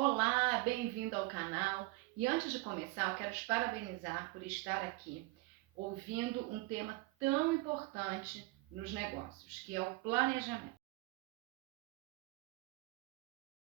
Olá, bem-vindo ao canal. E antes de começar, eu quero te parabenizar por estar aqui ouvindo um tema tão importante nos negócios, que é o planejamento.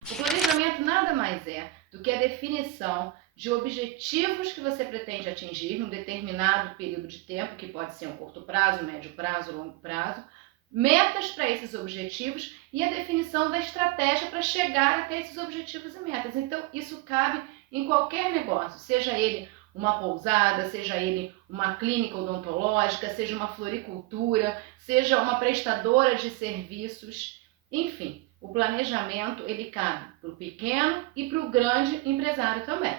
O planejamento nada mais é do que a definição de objetivos que você pretende atingir num determinado período de tempo, que pode ser um curto prazo, médio prazo, longo prazo, metas para esses objetivos e a definição da estratégia para chegar até esses objetivos e metas. Então, isso cabe em qualquer negócio, seja ele uma pousada, seja ele uma clínica odontológica, seja uma floricultura, seja uma prestadora de serviços, enfim. O planejamento ele cabe para o pequeno e para o grande empresário também.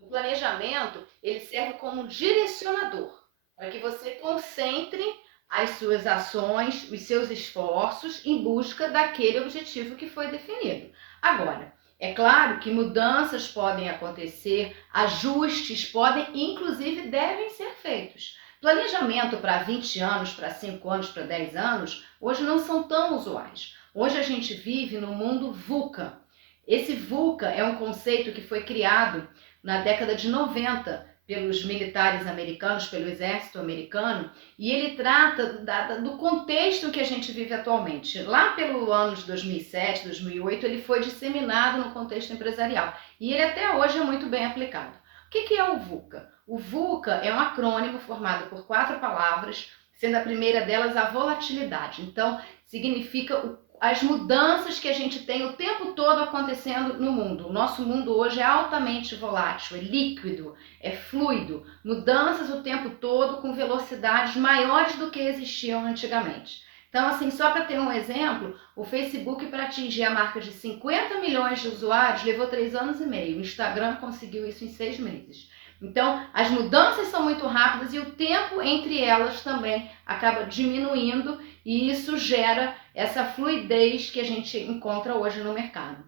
O planejamento ele serve como um direcionador para que você concentre as suas ações, os seus esforços em busca daquele objetivo que foi definido. Agora, é claro que mudanças podem acontecer, ajustes podem, inclusive devem ser feitos. Planejamento para 20 anos, para 5 anos, para 10 anos, hoje não são tão usuais. Hoje a gente vive no mundo VUCA. Esse VUCA é um conceito que foi criado na década de 90 pelos militares americanos, pelo exército americano, e ele trata do contexto que a gente vive atualmente. Lá pelo ano de 2007, 2008, ele foi disseminado no contexto empresarial e ele até hoje é muito bem aplicado. O que é o VUCA? O VUCA é um acrônimo formado por 4 palavras, sendo a primeira delas a volatilidade. Então, significa as mudanças que a gente tem o tempo todo acontecendo no mundo. O nosso mundo hoje é altamente volátil, é líquido, é fluido, mudanças o tempo todo com velocidades maiores do que existiam antigamente. Então, assim, só para ter um exemplo, o Facebook, para atingir a marca de 50 milhões de usuários, levou 3 anos e meio. O Instagram conseguiu isso em 6 meses. Então, as mudanças são muito rápidas e o tempo entre elas também acaba diminuindo e isso gera essa fluidez que a gente encontra hoje no mercado.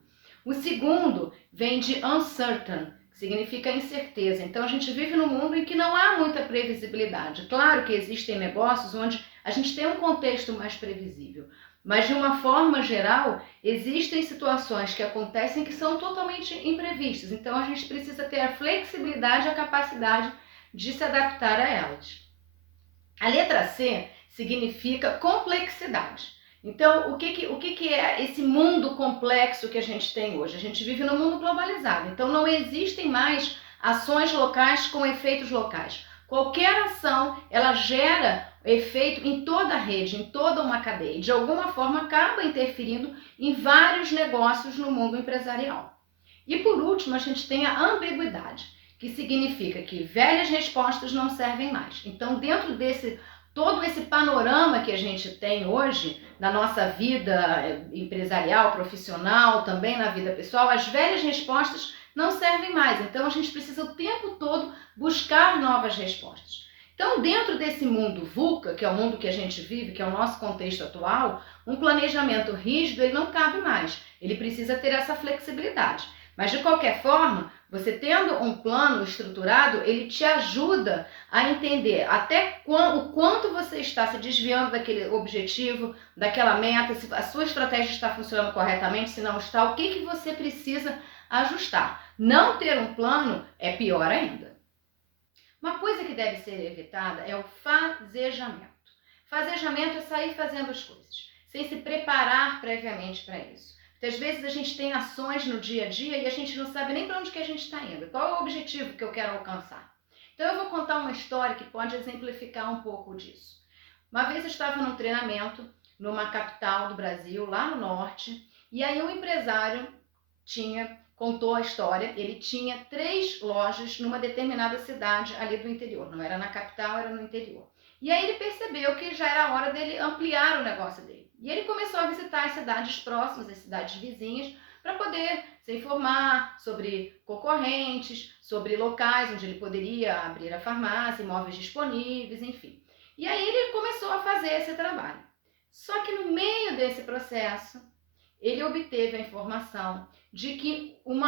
O segundo vem de uncertain, que significa incerteza. Então, a gente vive num mundo em que não há muita previsibilidade. Claro que existem negócios onde a gente tem um contexto mais previsível, mas de uma forma geral, existem situações que acontecem que são totalmente imprevistas. Então, a gente precisa ter a flexibilidade e a capacidade de se adaptar a elas. A letra C significa complexidade. Então, o que é esse mundo complexo que a gente tem hoje? A gente vive num mundo globalizado, então não existem mais ações locais com efeitos locais. Qualquer ação, ela gera efeito em toda a rede, em toda uma cadeia. De alguma forma, acaba interferindo em vários negócios no mundo empresarial. E por último, a gente tem a ambiguidade, que significa que velhas respostas não servem mais. Então, dentro desse todo esse panorama que a gente tem hoje na nossa vida empresarial, profissional, também na vida pessoal, as velhas respostas não servem mais. Então, a gente precisa o tempo todo buscar novas respostas. Então, dentro desse mundo VUCA, que é o mundo que a gente vive, que é o nosso contexto atual, um planejamento rígido ele não cabe mais. Ele precisa ter essa flexibilidade. Mas, de qualquer forma, você tendo um plano estruturado, ele te ajuda a entender até o quanto você está se desviando daquele objetivo, daquela meta, se a sua estratégia está funcionando corretamente, se não está, o que você precisa ajustar. Não ter um plano é pior ainda. Uma coisa que deve ser evitada é o fazejamento. Fazejamento é sair fazendo as coisas, sem se preparar previamente para isso. Muitas vezes a gente tem ações no dia a dia e a gente não sabe nem para onde que a gente está indo. Qual é o objetivo que eu quero alcançar? Então eu vou contar uma história que pode exemplificar um pouco disso. Uma vez eu estava num treinamento numa capital do Brasil, lá no norte, e aí um empresário contou a história, ele tinha 3 lojas numa determinada cidade ali do interior, não era na capital, era no interior. E aí ele percebeu que já era a hora dele ampliar o negócio dele. E ele começou a visitar as cidades próximas, as cidades vizinhas, para poder se informar sobre concorrentes, sobre locais onde ele poderia abrir a farmácia, imóveis disponíveis, enfim. E aí ele começou a fazer esse trabalho. Só que no meio desse processo, ele obteve a informação de que um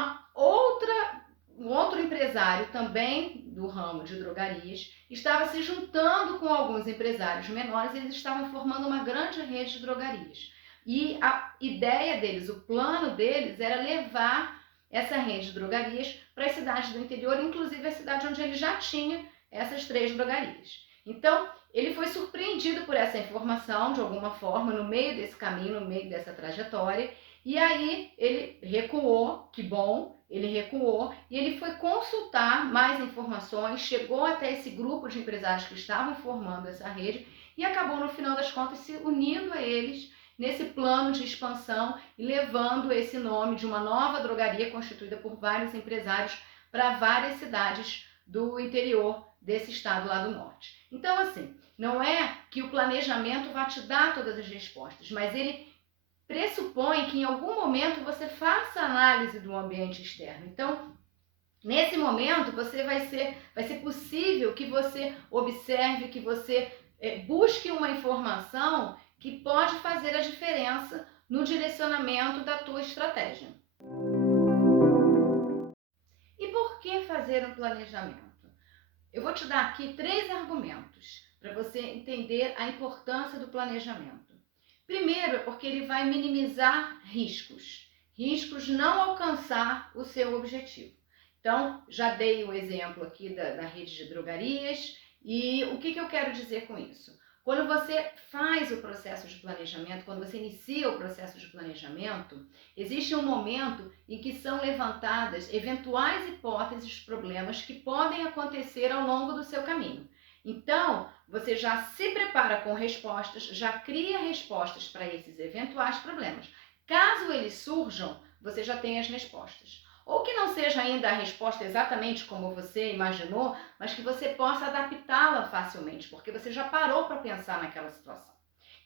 outro empresário também do ramo de drogarias estava se juntando com alguns empresários menores e eles estavam formando uma grande rede de drogarias. E a ideia deles, o plano deles era levar essa rede de drogarias para as cidades do interior, inclusive a cidade onde ele já tinha essas 3 drogarias. Então, ele foi surpreendido por essa informação, de alguma forma, no meio desse caminho, no meio dessa trajetória, e aí ele recuou, que bom, ele recuou, e ele foi consultar mais informações, chegou até esse grupo de empresários que estavam formando essa rede, e acabou, no final das contas, se unindo a eles nesse plano de expansão e levando esse nome de uma nova drogaria constituída por vários empresários para várias cidades do interior desse estado lá do norte. Então, assim, não é que o planejamento vai te dar todas as respostas, mas ele pressupõe que em algum momento você faça análise do ambiente externo. Então, nesse momento, vai ser possível que você observe, que você busque uma informação que pode fazer a diferença no direcionamento da tua estratégia. E por que fazer um planejamento? Eu vou te dar aqui 3 argumentos para você entender a importância do planejamento. Primeiro é porque ele vai minimizar riscos de não alcançar o seu objetivo. Então, já dei o exemplo aqui da rede de drogarias e o que eu quero dizer com isso? Quando você faz o processo de planejamento, quando você inicia o processo de planejamento, existe um momento em que são levantadas eventuais hipóteses, problemas que podem acontecer ao longo do seu caminho. Então, você já se prepara com respostas, já cria respostas para esses eventuais problemas. Caso eles surjam, você já tem as respostas. Ou que não seja ainda a resposta exatamente como você imaginou, mas que você possa adaptá-la facilmente, porque você já parou para pensar naquela situação.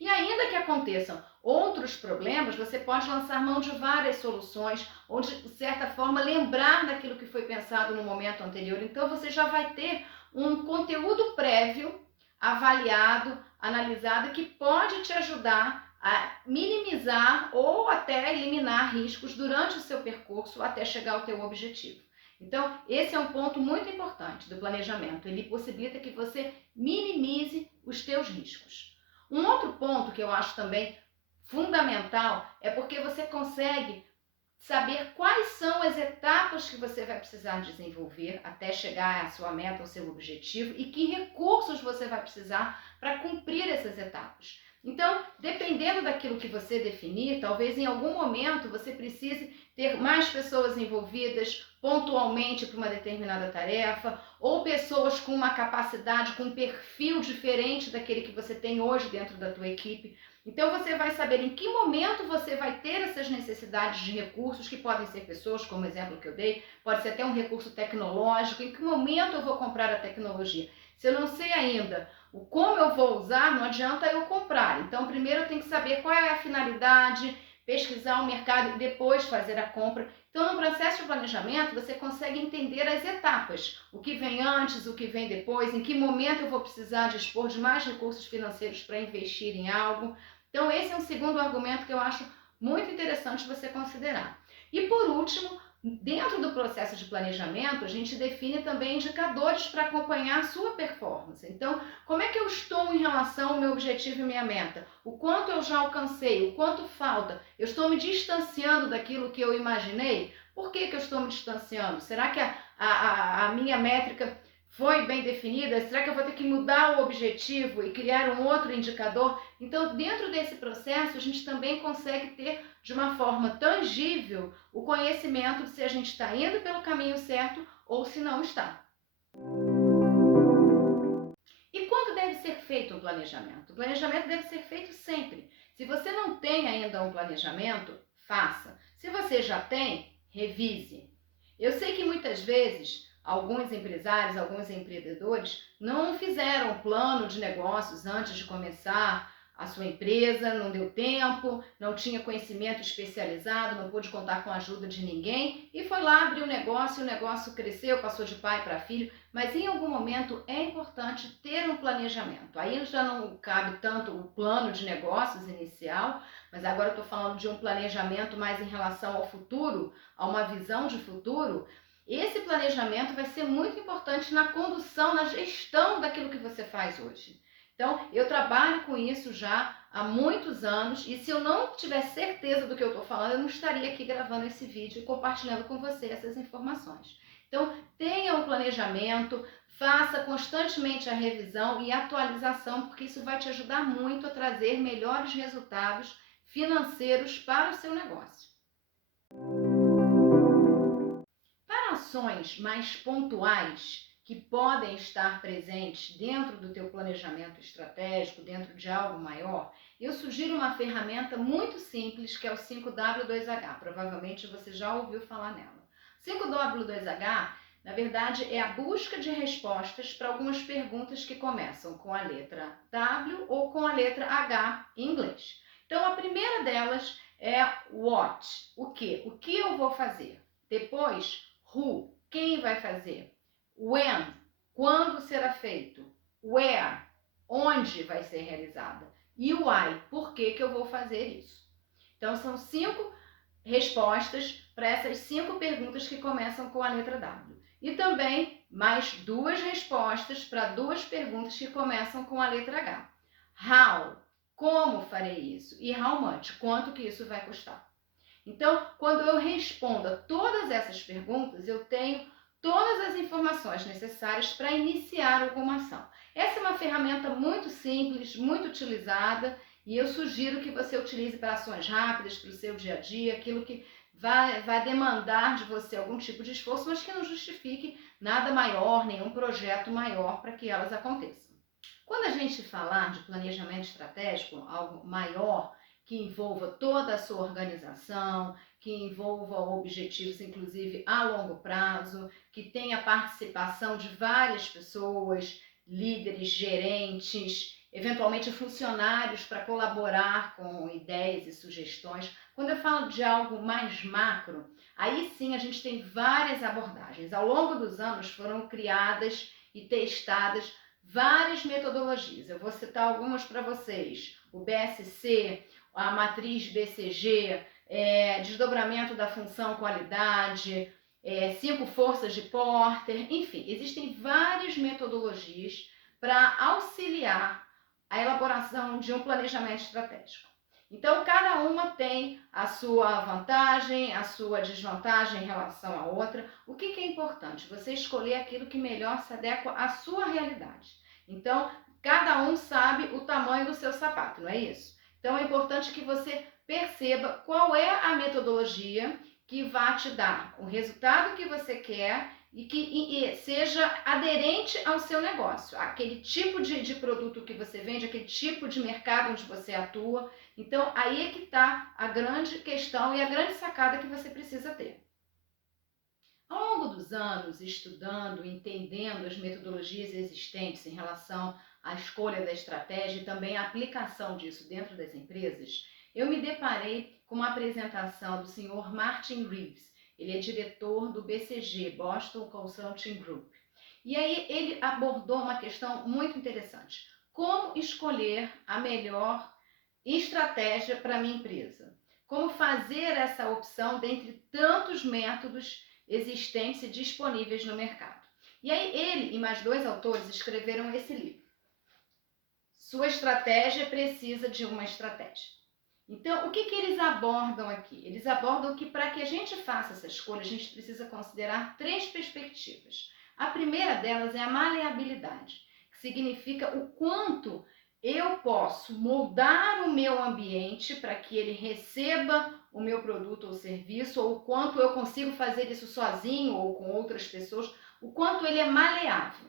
E ainda que aconteçam outros problemas, você pode lançar mão de várias soluções, ou de certa forma lembrar daquilo que foi pensado no momento anterior. Então você já vai ter um conteúdo prévio, avaliado, analisado, que pode te ajudar a minimizar ou até eliminar riscos durante o seu percurso até chegar ao teu objetivo. Então, esse é um ponto muito importante do planejamento. Ele possibilita que você minimize os teus riscos. Um outro ponto que eu acho também fundamental é porque você consegue saber quais são as etapas que você vai precisar desenvolver até chegar à sua meta, ao seu objetivo, e que recursos você vai precisar para cumprir essas etapas. Então, dependendo daquilo que você definir, talvez em algum momento você precise ter mais pessoas envolvidas pontualmente para uma determinada tarefa, ou pessoas com uma capacidade, com um perfil diferente daquele que você tem hoje dentro da tua equipe. Então você vai saber em que momento você vai ter essas necessidades de recursos, que podem ser pessoas, como o exemplo que eu dei, pode ser até um recurso tecnológico, em que momento eu vou comprar a tecnologia. Se eu não sei ainda o como eu vou usar, não adianta eu comprar. Então primeiro eu tenho que saber qual é a finalidade, pesquisar o mercado e depois fazer a compra. Então, no processo de planejamento, você consegue entender as etapas, o que vem antes, o que vem depois, em que momento eu vou precisar dispor de mais recursos financeiros para investir em algo. Então, esse é um segundo argumento que eu acho muito interessante você considerar. E por último, dentro do processo de planejamento, a gente define também indicadores para acompanhar a sua performance. Então, como é que eu estou em relação ao meu objetivo e minha meta? O quanto eu já alcancei? O quanto falta? Eu estou me distanciando daquilo que eu imaginei? Por que eu estou me distanciando? Será que a minha métrica foi bem definida? Será que eu vou ter que mudar o objetivo e criar um outro indicador? Então, dentro desse processo, a gente também consegue ter de uma forma tangível o conhecimento de se a gente está indo pelo caminho certo ou se não está. E quando deve ser feito um planejamento? O planejamento deve ser feito sempre. Se você não tem ainda um planejamento, faça. Se você já tem, revise. Eu sei que muitas vezes alguns empresários, alguns empreendedores não fizeram plano de negócios antes de começar a sua empresa, não deu tempo, não tinha conhecimento especializado, não pôde contar com a ajuda de ninguém e foi lá abrir o negócio cresceu, passou de pai para filho, mas em algum momento é importante ter um planejamento. Aí já não cabe tanto o plano de negócios inicial, mas agora eu estou falando de um planejamento mais em relação ao futuro, a uma visão de futuro. Esse planejamento vai ser muito importante na condução, na gestão daquilo que você faz hoje. Então, eu trabalho com isso já há muitos anos, e se eu não tivesse certeza do que eu estou falando, eu não estaria aqui gravando esse vídeo e compartilhando com você essas informações. Então, tenha um planejamento, faça constantemente a revisão e atualização, porque isso vai te ajudar muito a trazer melhores resultados financeiros para o seu negócio. Para ações mais pontuais que podem estar presentes dentro do teu planejamento estratégico, dentro de algo maior, eu sugiro uma ferramenta muito simples que é o 5W2H. Provavelmente você já ouviu falar nela. 5W2H, na verdade, é a busca de respostas para algumas perguntas que começam com a letra W ou com a letra H em inglês. Então, a primeira delas é what, o que? O que eu vou fazer? Depois, who, quem vai fazer? When, quando será feito? Where, onde vai ser realizada? E why, por que eu vou fazer isso? Então, são 5 respostas para essas 5 perguntas que começam com a letra W. E também mais 2 respostas para 2 perguntas que começam com a letra H. How, como farei isso? E how much, quanto que isso vai custar? Então, quando eu respondo a todas essas perguntas, eu tenho todas as informações necessárias para iniciar alguma ação. Essa é uma ferramenta muito simples, muito utilizada, e eu sugiro que você utilize para ações rápidas, para o seu dia a dia, aquilo que vai demandar de você algum tipo de esforço, mas que não justifique nada maior, nenhum projeto maior para que elas aconteçam. Quando a gente falar de planejamento estratégico, algo maior, que envolva toda a sua organização, que envolva objetivos, inclusive, a longo prazo, que tenha participação de várias pessoas, líderes, gerentes, eventualmente funcionários para colaborar com ideias e sugestões. Quando eu falo de algo mais macro, aí sim a gente tem várias abordagens. Ao longo dos anos foram criadas e testadas várias metodologias. Eu vou citar algumas para vocês. O BSC, a matriz BCG, desdobramento da função qualidade, 5 forças de Porter, enfim, existem várias metodologias para auxiliar a elaboração de um planejamento estratégico. Então, cada uma tem a sua vantagem, a sua desvantagem em relação à outra. O que é importante? Você escolher aquilo que melhor se adequa à sua realidade. Então, cada um sabe o tamanho do seu sapato, não é isso? Então, é importante que você perceba qual é a metodologia que vai te dar o resultado que você quer e que seja aderente ao seu negócio, aquele tipo de produto que você vende, aquele tipo de mercado onde você atua. Então, aí é que está a grande questão e a grande sacada que você precisa ter. Ao longo dos anos, estudando, entendendo as metodologias existentes em relação à escolha da estratégia e também a aplicação disso dentro das empresas, eu me deparei com uma apresentação do senhor Martin Reeves. Ele é diretor do BCG, Boston Consulting Group. E aí ele abordou uma questão muito interessante. Como escolher a melhor estratégia para a minha empresa? Como fazer essa opção dentre tantos métodos existentes e disponíveis no mercado? E aí ele e mais 2 autores escreveram esse livro. Sua estratégia precisa de uma estratégia. Então, o que eles abordam aqui? Eles abordam que para que a gente faça essa escolha, a gente precisa considerar 3 perspectivas. A primeira delas é a maleabilidade, que significa o quanto eu posso moldar o meu ambiente para que ele receba o meu produto ou serviço, ou o quanto eu consigo fazer isso sozinho ou com outras pessoas, o quanto ele é maleável.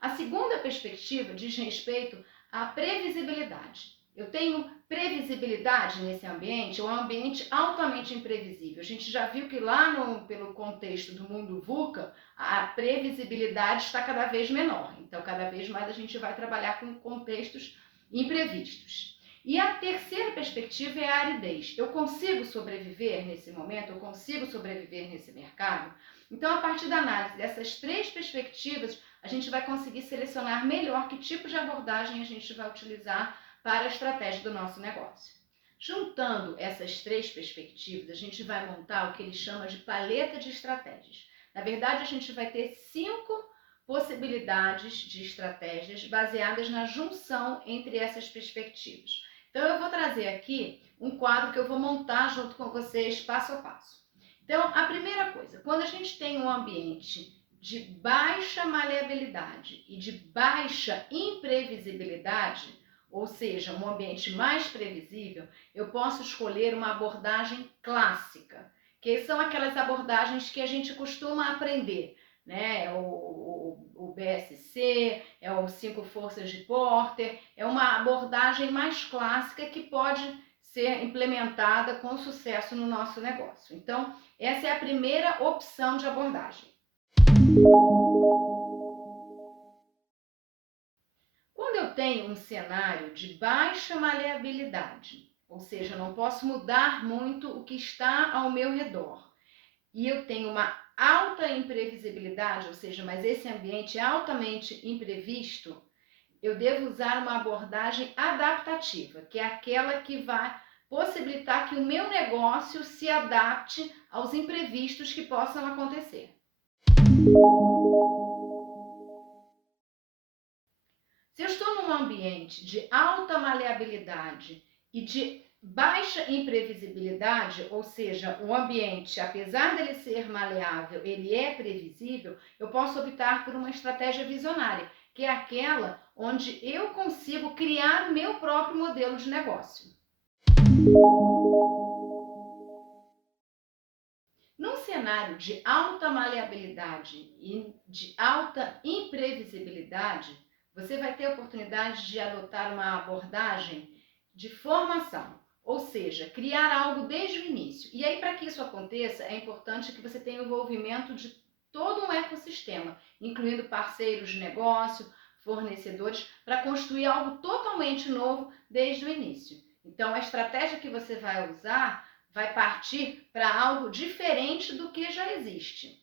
A segunda perspectiva diz respeito à previsibilidade. Eu tenho previsibilidade nesse ambiente, ou é um ambiente altamente imprevisível. A gente já viu que lá pelo contexto do mundo VUCA, a previsibilidade está cada vez menor. Então, cada vez mais a gente vai trabalhar com contextos imprevistos. E a terceira perspectiva é a aridez. Eu consigo sobreviver nesse momento? Eu consigo sobreviver nesse mercado? Então, a partir da análise dessas 3 perspectivas, a gente vai conseguir selecionar melhor que tipo de abordagem a gente vai utilizar para a estratégia do nosso negócio. Juntando essas 3 perspectivas, a gente vai montar o que ele chama de paleta de estratégias. Na verdade, a gente vai ter 5 possibilidades de estratégias baseadas na junção entre essas perspectivas. Então, eu vou trazer aqui um quadro que eu vou montar junto com vocês passo a passo. Então, a primeira coisa, quando a gente tem um ambiente de baixa maleabilidade e de baixa imprevisibilidade, ou seja, um ambiente mais previsível, eu posso escolher uma abordagem clássica, que são aquelas abordagens que a gente costuma aprender, né? O BSC, é o 5 forças de Porter, é uma abordagem mais clássica que pode ser implementada com sucesso no nosso negócio. Então, essa é a primeira opção de abordagem. Quando eu tenho um cenário de baixa maleabilidade, ou seja, não posso mudar muito o que está ao meu redor, e eu tenho uma alta imprevisibilidade, ou seja, mas esse ambiente é altamente imprevisto, eu devo usar uma abordagem adaptativa, que é aquela que vai possibilitar que o meu negócio se adapte aos imprevistos que possam acontecer. Se eu estou num ambiente de alta maleabilidade e de baixa imprevisibilidade, ou seja, o ambiente, apesar dele ser maleável, ele é previsível, eu posso optar por uma estratégia visionária, que é aquela onde eu consigo criar o meu próprio modelo de negócio. Num cenário de alta maleabilidade e de alta imprevisibilidade, você vai ter a oportunidade de adotar uma abordagem de formação, ou seja, criar algo desde o início. E aí, para que isso aconteça, é importante que você tenha o envolvimento de todo um ecossistema, incluindo parceiros de negócio, fornecedores, para construir algo totalmente novo desde o início. Então, a estratégia que você vai usar vai partir para algo diferente do que já existe.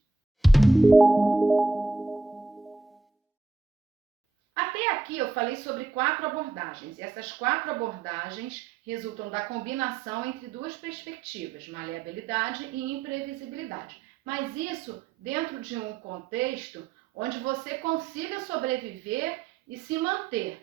Até aqui eu falei sobre 4 abordagens, e essas 4 abordagens resultam da combinação entre duas perspectivas, maleabilidade e imprevisibilidade. Mas isso dentro de um contexto onde você consiga sobreviver e se manter.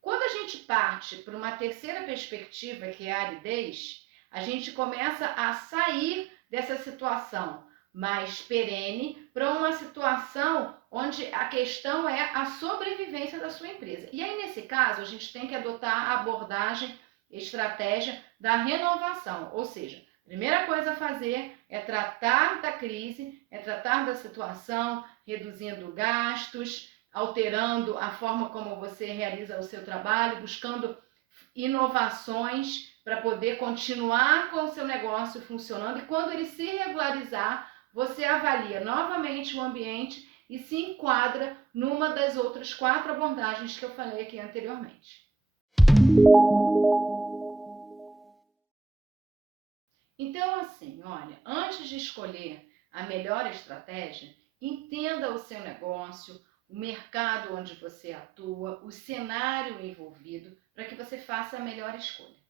Quando a gente parte para uma terceira perspectiva, que é a aridez, a gente começa a sair dessa situação mais perene para uma situação onde a questão é a sobrevivência da sua empresa. E aí, nesse caso, a gente tem que adotar a abordagem, estratégia da renovação, ou seja, a primeira coisa a fazer é tratar da crise, é tratar da situação, reduzindo gastos, alterando a forma como você realiza o seu trabalho, buscando inovações para poder continuar com o seu negócio funcionando, e quando ele se regularizar, você avalia novamente o ambiente e se enquadra numa das outras 4 abordagens que eu falei aqui anteriormente. Então, assim, olha, antes de escolher a melhor estratégia, entenda o seu negócio, o mercado onde você atua, o cenário envolvido, para que você faça a melhor escolha.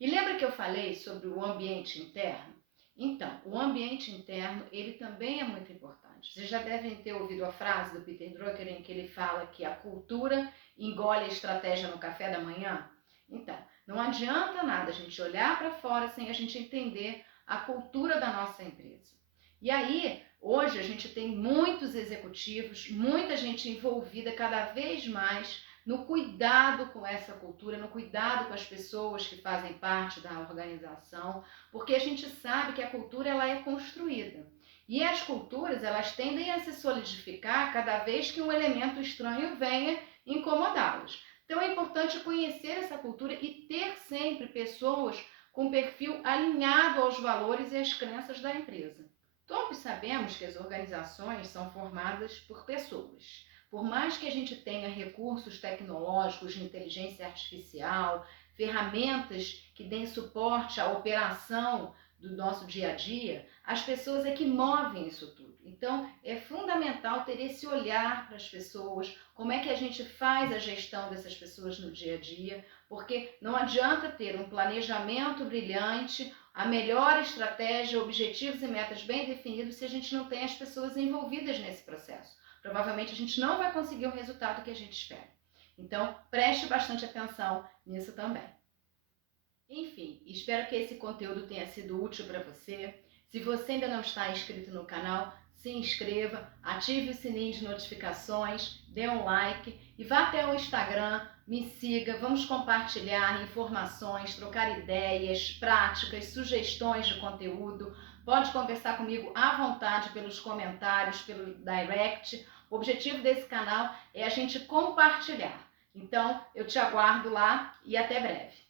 E lembra que eu falei sobre o ambiente interno? Então, o ambiente interno, ele também é muito importante. Vocês já devem ter ouvido a frase do Peter Drucker em que ele fala que a cultura engole a estratégia no café da manhã? Então, não adianta nada a gente olhar para fora sem a gente entender a cultura da nossa empresa. E aí, hoje a gente tem muitos executivos, muita gente envolvida cada vez mais no cuidado com essa cultura, no cuidado com as pessoas que fazem parte da organização, porque a gente sabe que a cultura ela é construída. E as culturas, elas tendem a se solidificar cada vez que um elemento estranho venha incomodá-los. Então é importante conhecer essa cultura e ter sempre pessoas com perfil alinhado aos valores e às crenças da empresa. Todos sabemos que as organizações são formadas por pessoas. Por mais que a gente tenha recursos tecnológicos de inteligência artificial, ferramentas que deem suporte à operação do nosso dia a dia, as pessoas é que movem isso tudo. Então, é fundamental ter esse olhar para as pessoas, como é que a gente faz a gestão dessas pessoas no dia a dia, porque não adianta ter um planejamento brilhante, a melhor estratégia, objetivos e metas bem definidos se a gente não tem as pessoas envolvidas nesse processo. Provavelmente a gente não vai conseguir o resultado que a gente espera. Então, preste bastante atenção nisso também. Enfim, espero que esse conteúdo tenha sido útil para você. Se você ainda não está inscrito no canal, se inscreva, ative o sininho de notificações, dê um like e vá até o Instagram, me siga, vamos compartilhar informações, trocar ideias, práticas, sugestões de conteúdo. Pode conversar comigo à vontade pelos comentários, pelo direct. O objetivo desse canal é a gente compartilhar. Então, eu te aguardo lá e até breve.